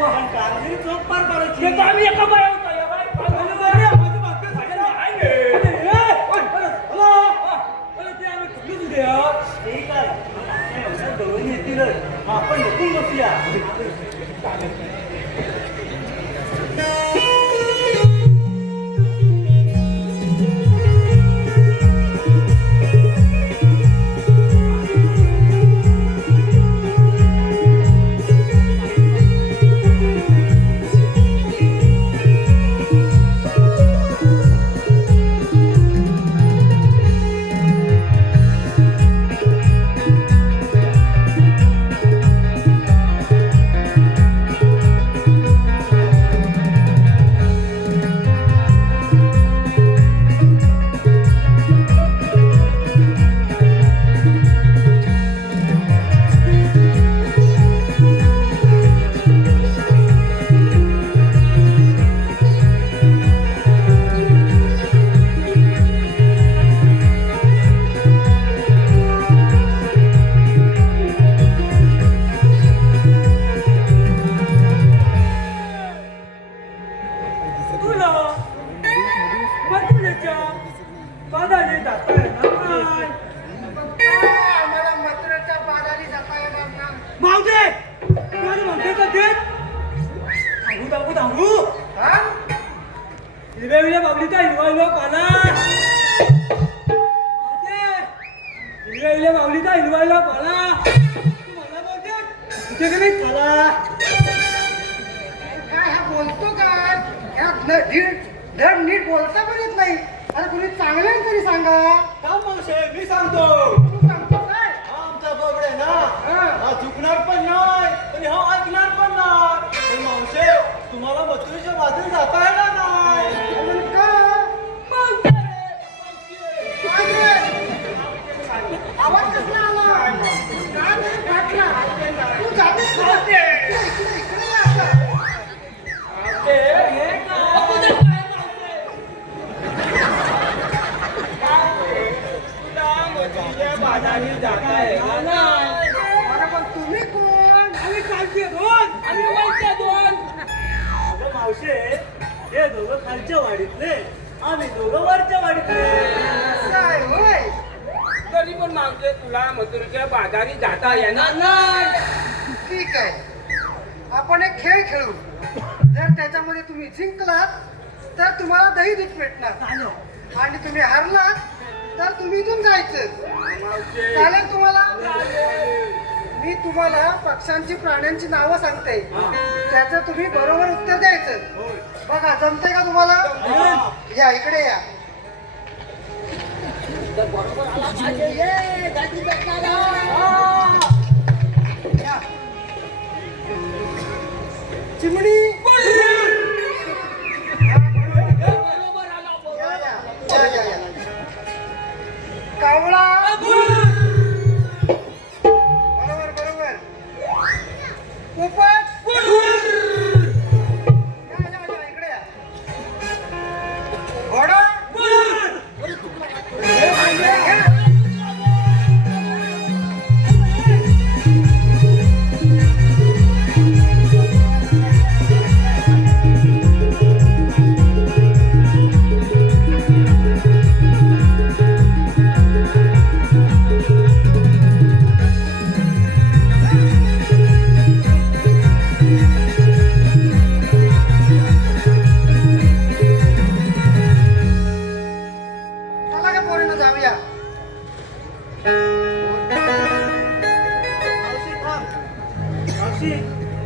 पण कामगिरी चोख पार पाडायची. ते तर आम्ही एका बाया होता या बाई माझी भाकर खायला आहे रे. ते आम्ही खाल्लीच द्या. ठीक आहे धरून येतीलच. आपण नको बसूया. नीट बोलता पण येत नाही. अरे तुम्ही चांगले तरी सांगा. का मावशे मी सांगतो. तू सांगतो काय? आमचा बबडे ना हा चुकणार पण नाही आणि हा ऐकणार पण नाही. पण मावशे तुम्हाला मथुरेच्या बाजूने जाता येणार नाही. म्हणून का? आवाज कसला आला? काय नाही फाटला. तू जातेस का? इकडे ये आता. बाजारी जाता है अरे पण तुम्ही कोण? आम्ही खालचे दोन आम्ही वरचे दोन. अगं मावशे हे दोघं खालच्या वाडीतले आम्ही दोघं वरच्या वाडीतले. असं आहे होय. तरी पण मागते तुला मथुरेच्या बाजारी जाता येणार नाही. ठीक आहे, आपण एक खेळ खेळू. जर त्याच्यामध्ये तुम्ही जिंकलात तर तुम्हाला दही दूध भेटणार आणि तुम्ही हारलात तर तुम्ही इथून जायचं. चालेल तुम्हाला? मी तुम्हाला पक्ष्यांची प्राण्यांची नावं सांगते, त्याचं तुम्ही बरोबर उत्तर द्यायचं. बघा जमतंय का तुम्हाला? या इकडे या. चिमणी. कावळा. बरोबर बरोबर. पोपट. इकडे या. घोडा.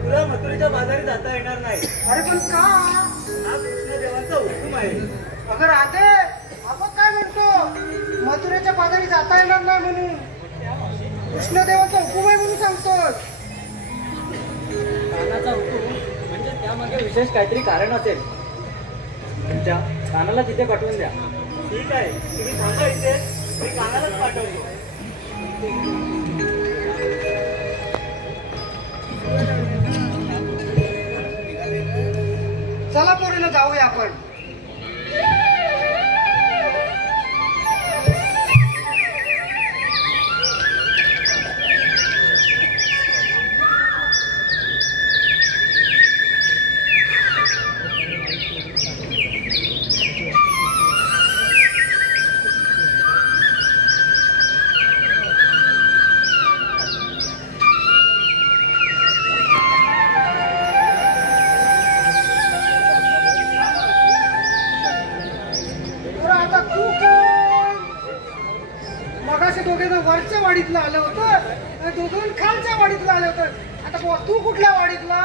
तुला मथुरेच्या बाजारी जाता येणार नाही. अरे पण का? हा कृष्णदेवाचा हुकूम आहे. अगं राधे, आपण काय म्हणतो? मथुरेच्या बाजारी जाता येणार नाही म्हणून कृष्णदेवाचा हुकूम आहे म्हणून सांगतोस. कानाचा हुकूम म्हणजे त्यामागे विशेष काहीतरी कारण असेल. तुमच्या कानाला तिथे पाठवून द्या. ठीक आहे, तुम्ही थांबा इथे, मी कानालाच पाठवतो. चला पोरीनं जाऊया आपण. वाडीतलं आलं होतं, दोघं खालच्या वाडीतलं आलं होतं. आता बुवा तू कुठल्या वाडीतला?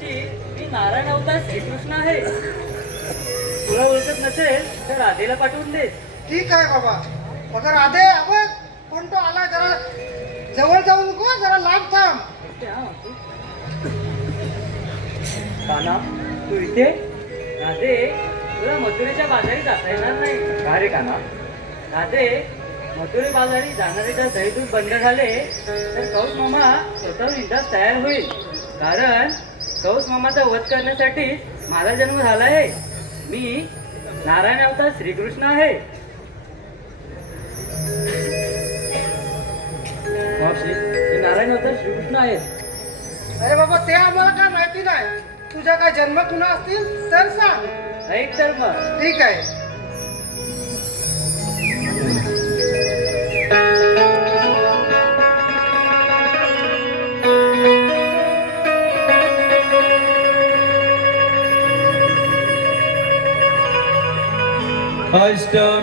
मी नारायण अवतार श्रीकृष्ण आहे. तुला ओळखत नसेल तर राधेला पाठवून दे. ठीक आहे बाबा. अगर राधे अबघ कोण तो आला, जरा जवळ जाऊ नको, जरा लांब थांब. काना तू इथे? राधे तुला मथुरेच्या बाजारी जाता येणार नाही. का रे काना? राधे मथुरे बाजारी जाणारे जर दहीदूध बंद झाले तर कौस मामा स्वतःहून इंदास तयार होईल. कारण कौस मामाचा वध करण्यासाठी माझा जन्म झाला आहे. मी नारायण अवतार श्रीकृष्ण आहे. मावशी हे नारायण अवतार श्रीकृष्ण आहेत. अरे बाबा ते आम्हाला काय माहिती नाही. तुझ्या काय जन्म कुणा असतील तर सांग. ऐक तर मग. ठीक आहे.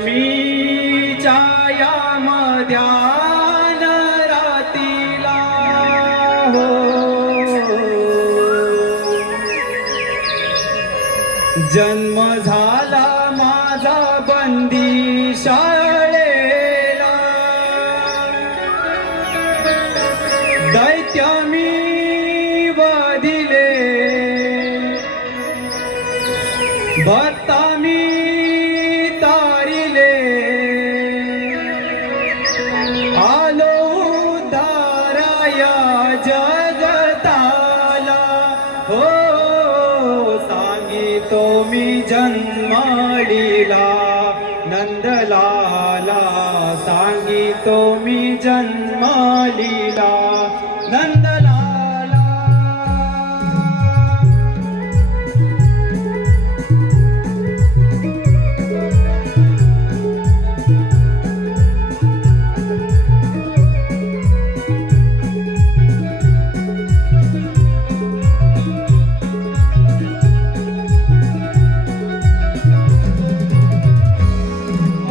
अष्टमीच्या या मध्यान रातीला हो जन्म झाला माझा बंदी शाळेला. दैत्य मी वधिले भक्ता मी तारिले. आलो उद्धाराया जगताला हो सांगितो मी जन्मलीला नंदलाला. सांगितो मी जन्मलीला नंदलाला.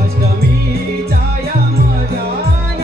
अष्टमीच्या या मध्यान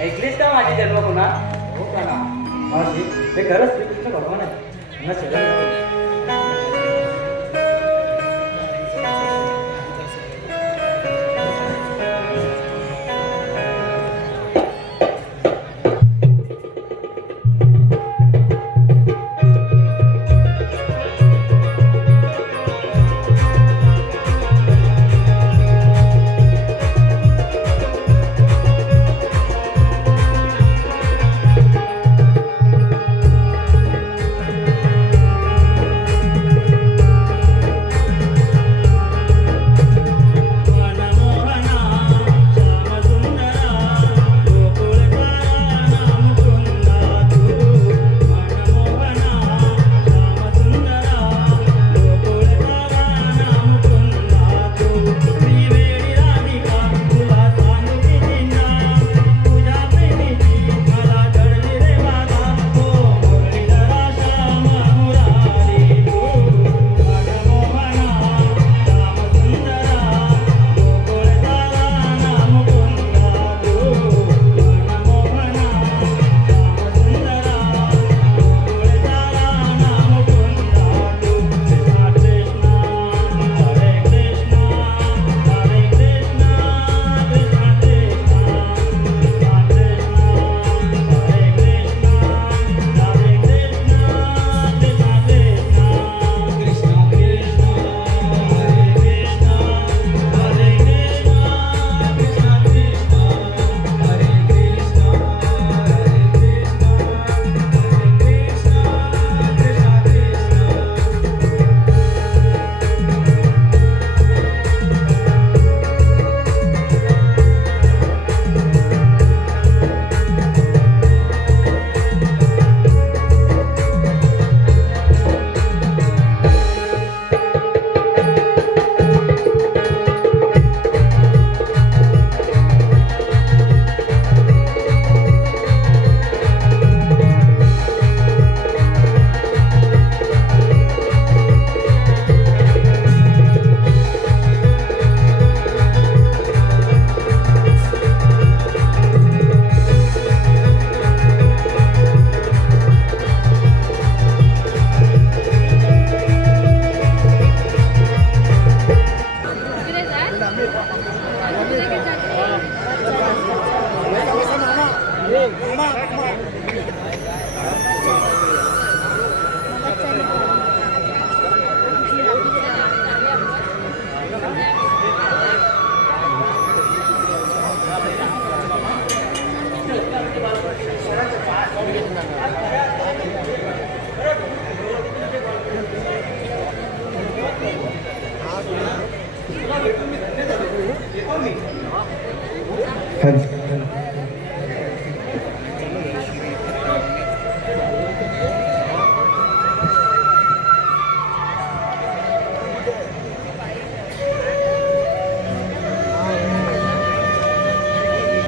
ऐकलीस का माझी जन्मकुना? हो का ना? मावशी, हे खरंच श्रीकृष्ण भगवान आहे ना शरण.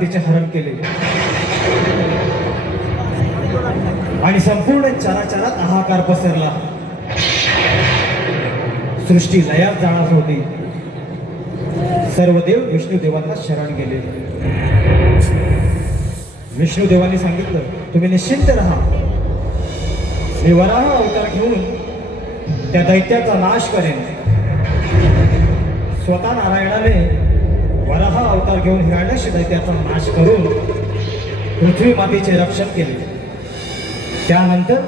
तिचे हरण केले आणि संपूर्ण चराचरात हाहाकार पसरला. सृष्टी लयात जाणार होती. सर्व देव विष्णुदेवांना शरण गेले. विष्णुदेवांनी सांगितलं, तुम्ही निश्चिंत राहा. मी वराह अवतार घेऊन त्या दैत्याचा नाश करेन. स्वतः नारायणाने वराह अवतार घेऊन हिरण्यक्ष दैत्याचा नाश करून पृथ्वी मातेचे रक्षण केले. त्यानंतर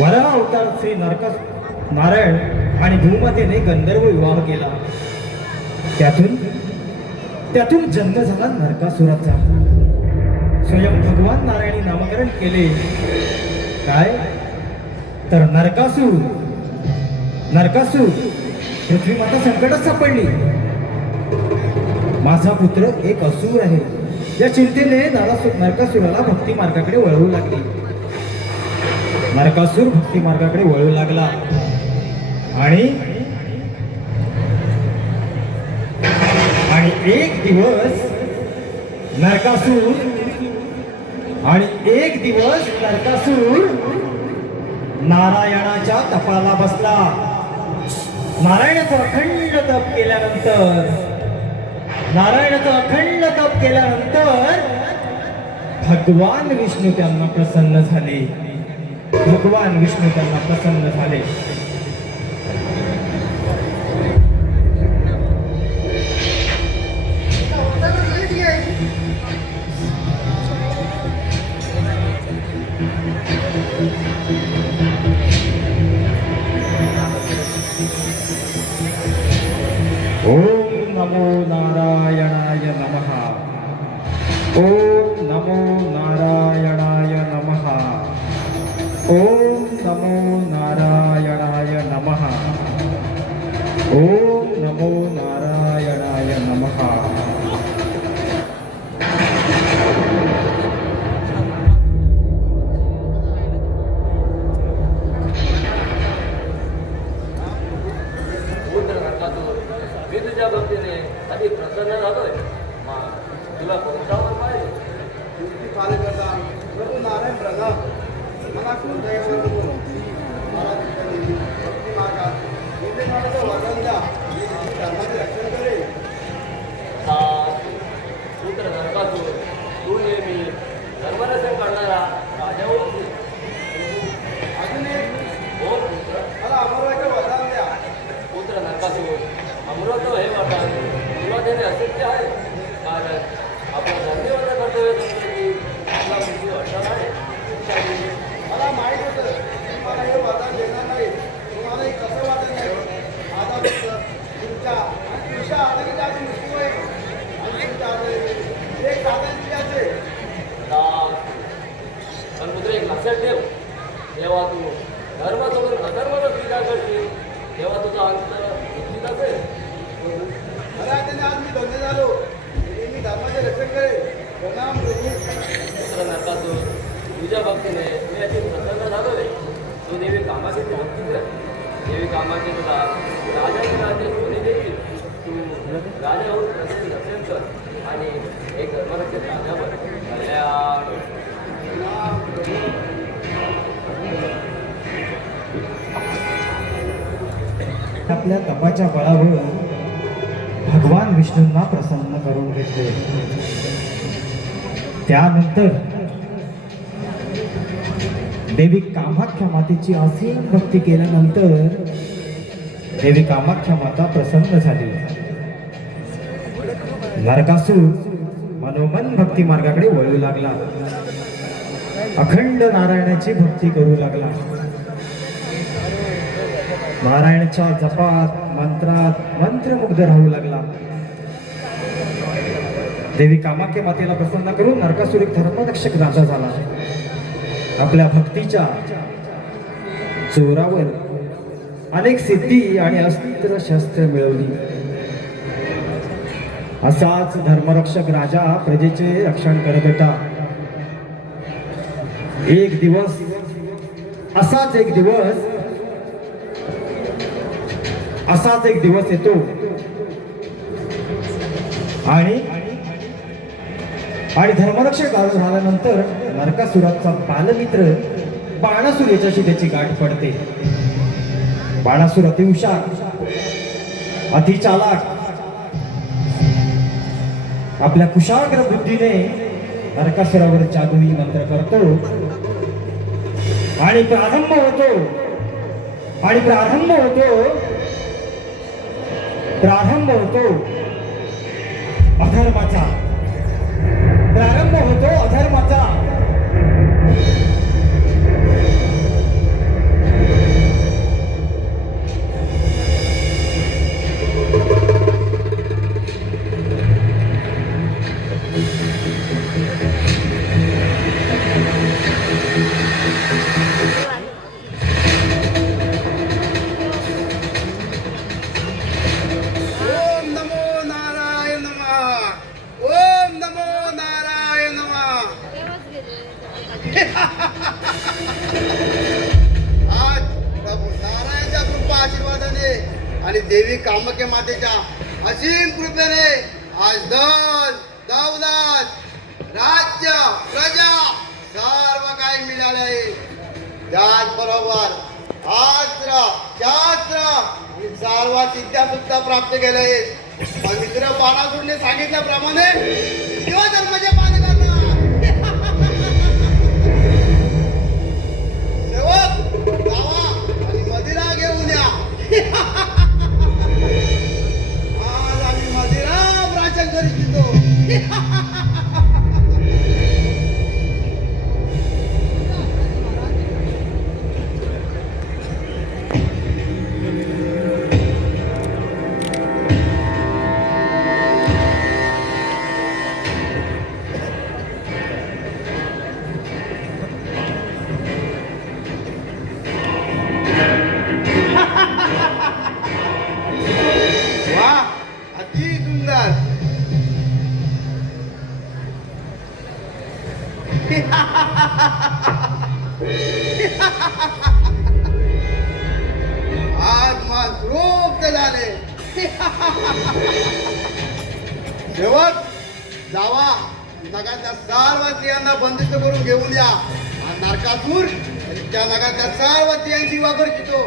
वराह अवतार श्री नारायण आणि भूमातेने गंधर्व विवाह केला. त्यातून जन्म झाला नरकासुराचा. स्वयं भगवान नारायणी नामकरण केले. काय तर नरकासूर पृथ्वी माता संकटात सापडली. माझा पुत्र एक असुर आहे या चिंतेने नरकासुराला भक्ती मार्गाकडे वळवू लागली. नरकासूर भक्ती मार्गाकडे वळू लागला आणि एक दिवस नरकासूर नारायणाच्या तपाला बसला. नारायणाचं अखंड तप केल्यानंतर भगवान विष्णू त्यांना प्रसन्न झाले. भगवान विष्णू त्यांना प्रसन्न झाले. ओम नमो नारायणाय नमः. ओम नमो नारायणाय नमः. ओम नमो नारायणाय नमः. ओम नमो नारायणाय नमः. मी तुझ्या भक्तीने आधी प्रसन्न झालोय. तुला कोणतावर पाहिजे? प्रभू नारायण प्रधान मला कोणत्याही मला भक्ती मागा माझं वरदान द्या. मी धर्माचे रक्षण करेन. पुत्र नरकासूर, तू नेहमी धर्मरक्षण करणारा राजा होती. अजून एक बोल पुत्र. मला अमरवाचं वरदान द्या. पुत्र नरकासूर, अमृत हे वरदान तुला देणे अशक्य आहे. कारण आपण धर्मीवर कर्तव्य समजले की आपला मृत्यू अटळ आहे. मला माहीत होतं की मला हे वरदान देणार नाही. तुम्हाला हे कसं वाटत नाही? आता तुमच्या आधारित आज मृत्यू आहे. आणि तुमच्या आधारित एक साधन दिल्याचे. पण पुत्र एक लक्षात ठेव, जेव्हा तू धर्म सोडून अधर्माचा स्वीकार करशील तेव्हा तुझा अंत निश्चित असेल. मला त्याने आज मी धन्य झालो. मी धर्माचे रक्षण करेन. प्रणाम प्रभू. पुत्र नरकासूर, तुझ्या भक्तीने मी अशी प्रसन्न झालोय. तू देवी कामाची भक्ती कर. देवी कामाची तुला राजाचे राज्य सोने देईल. तू राजा होऊन प्रत्येक रक्षण कर आणि एक धर्मरक्षक राजा बन. कल्याण. प्रणाम प्रभू. आपल्या तपाच्या बळावर भगवान विष्णूंना प्रसन्न करून घेतले. त्यानंतर देवी कामाख्या मातेची असीम भक्ती केल्यानंतर देवी कामाख्या माता प्रसन्न झाली. नरकासूर मनोमन भक्ती मार्गाकडे वळू लागला. अखंड नारायणाची भक्ती करू लागला. नारायणच्या जपात मंत्रात मंत्रमुग्ध राहू लागला. देवी कामाख्या मातेला प्रसन्न करून नरकासूर एक धर्मरक्षक राजा झाला. आपल्या भक्तीच्या जोरावर अनेक सिद्धी आणि अस्त्र शस्त्र मिळवली. असाच धर्मरक्षक राजा प्रजेचे रक्षण करत होता. एक दिवस असाच एक दिवस येतो आणि धर्मरक्षक झाल्यानंतर नरकासुराचा बालमित्र बाणासूर याच्याशी त्याची गाठ पडते. बाणासूर अति हुशार, अति चालाक, आपल्या कुशाग्र बुद्धीने नरकासुरावर जादुई मंत्र करतो आणि प्रारंभ होतो अधर्माचा. ओम नमो नारायण नमः. ओम नमो नारायण नमः. आज प्रभू नारायणच्या कृपा आशीर्वादाने आणि देवी कामाख्या मातेच्या असीम कृपेने आज धन दौलत राज्य प्रजा सर्व काही मिळाले आहे. त्याचबरोबर आस्त्र शास्त्र आणि सर्व सिद्ध्या सुद्धा प्राप्त केले आहेत. पवित्र बाणासूरने सांगितल्याप्रमाणे शिव धर्माचे पालन करणार. आज मग तृप्त झाले. सेवक जावा नगाच्या सर्व स्त्रियांना बंदिस्त करून घेऊन द्या आणि नरकासूर त्या नगाच्या सर्व स्त्रियांची वापर घेतो.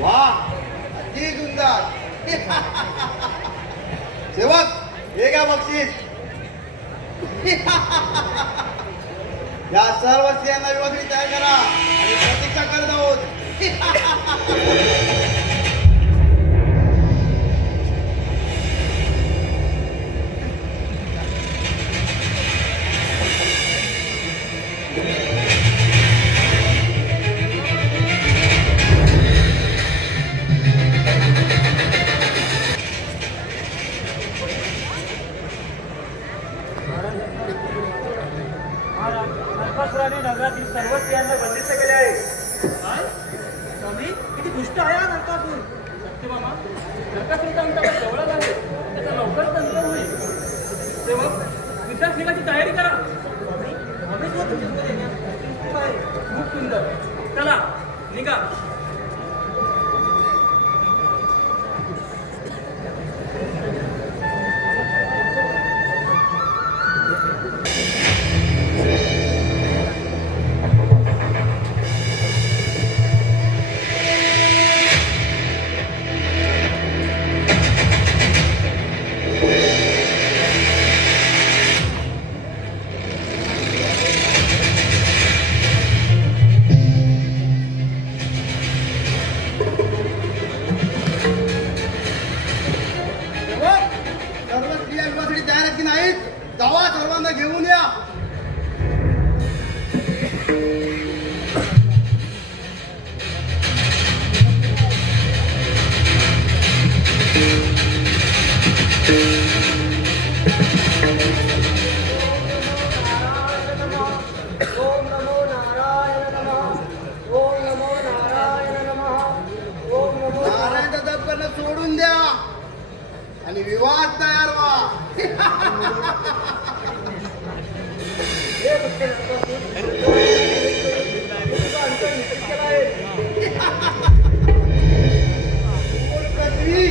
वा अति सुंदर. सेवक हे घ्या बक्षीस. या सर्व स्त्रियांना विवाह तयार करा आणि प्रतीक्षा करत आहोत. नरकासुराने नगरातील सर्व स्त्रियांना बंदिस्त केले आहे. काय स्वामी किती दुष्ट आहे हा नरकासूर. सत्यभामा नरकासूर तर आमच्याकडे जवळच आहे. त्याचा लवकरच अंत होईल. सेवक विद्यास निघायची तयारी करा. खूप सुंदर. चला निघा. सर्व स्त्रिया विवाहासाठी तयार आहेत की नाहीत? जावा सर्वांना घेऊन या. ओम नमो नारायण नमः. ओम नमो नारायण नमः. ओम नमो नारायणचा जप करणं सोडून द्या आणि विवाह तयार व्हा. पृथ्वी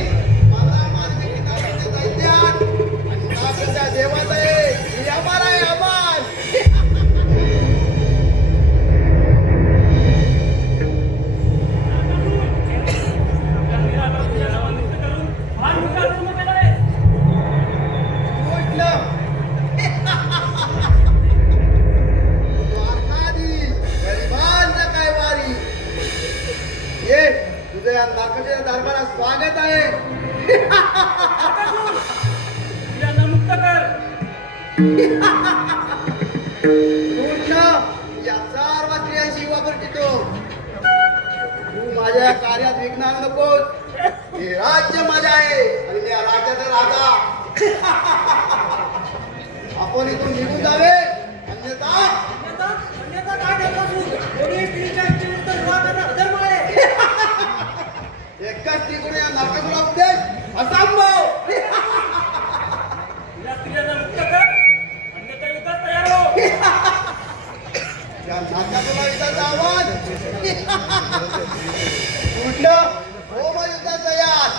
मला माझ्या पिताच्या दैत्यात आणि नागाच्या देवात आहे. ही आभार आहे आभार. म्हटलं द्वारकाधीश गरिबांचा काय वारी. ये तुझं या नाकाच्या दरबारात स्वागत आहे. यांना मुक्त कर. पूर्ण या सर्व स्त्रियांशी वापर करतो. तू माझ्या कार्यात विघ्न आणू नकोस. हे राज्य माझे आहे आणि मी या राज्याचा राजा. आपण इथून निघून जावे अन्यथा एकाच स्त्रीकडून या नरकासुरा उपदेश असंभव. या स्त्रियांना मुक्त कर. अन्यथा युद्धात तयार हो. या नरकासुरा युद्धाचा आवाज उठलं. हो मग युद्धात तयार.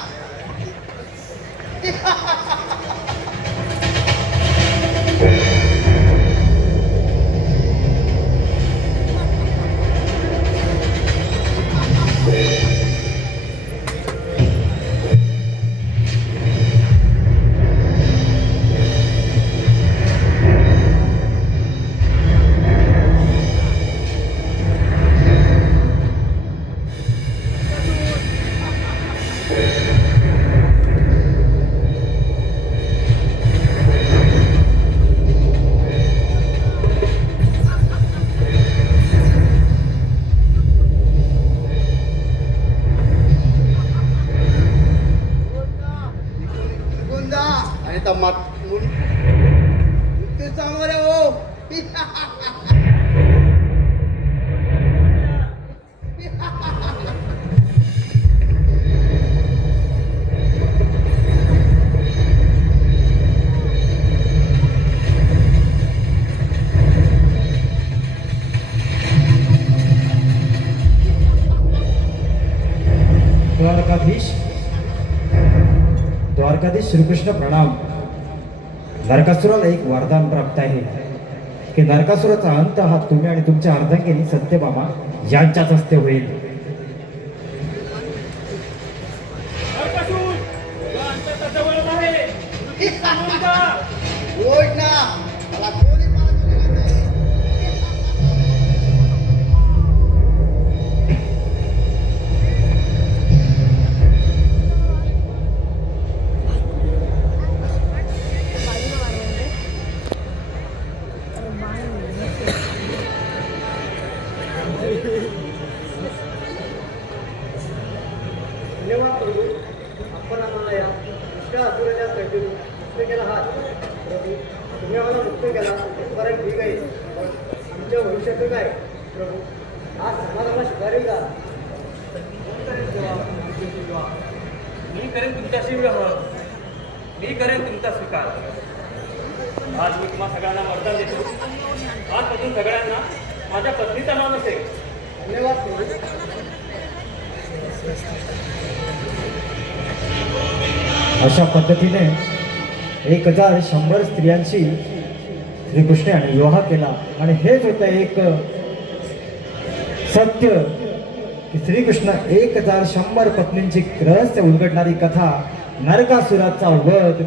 श्रीकृष्ण प्रणाम. नरकासुराला एक वरदान प्राप्त आहे की नरकासुराचा अंत हा तुम्ही आणि तुमच्या अर्धांगिनी सत्यभामा यांच्याच हस्ते होईल. नरकासूर, तुझा अंत आता जवळच आहे. मृत्यू सांगून जा. होय ना मला कोणी पाहतो नाही. धन्यवाद प्रभू. आपण आम्हाला या दुष्ट असुराच्या साठी मुक्त केला आहात. प्रभू तुम्ही आम्हाला मुक्त केला बरं ठीक आहे. पण आमच्या भविष्याचं काय प्रभू? आज समाजाला शिकारेल का? मी करेन तुमच्याशी व्यवहार. मी करेन तुमचा स्वीकार. आज मी तुम्हा सगळ्यांना वरदान देतो. आजपासून सगळ्यांना माझ्या पत्नीचा नाव असेल. धन्यवाद प्रभू. अशा पद्धतीने 1100 स्त्रियांशी श्रीकृष्णाने विवाह केला. आणि हेच होतं एक सत्य की श्रीकृष्ण 1100 पत्नींची रहस्य उलगडणारी कथा नरकासुराचा वध.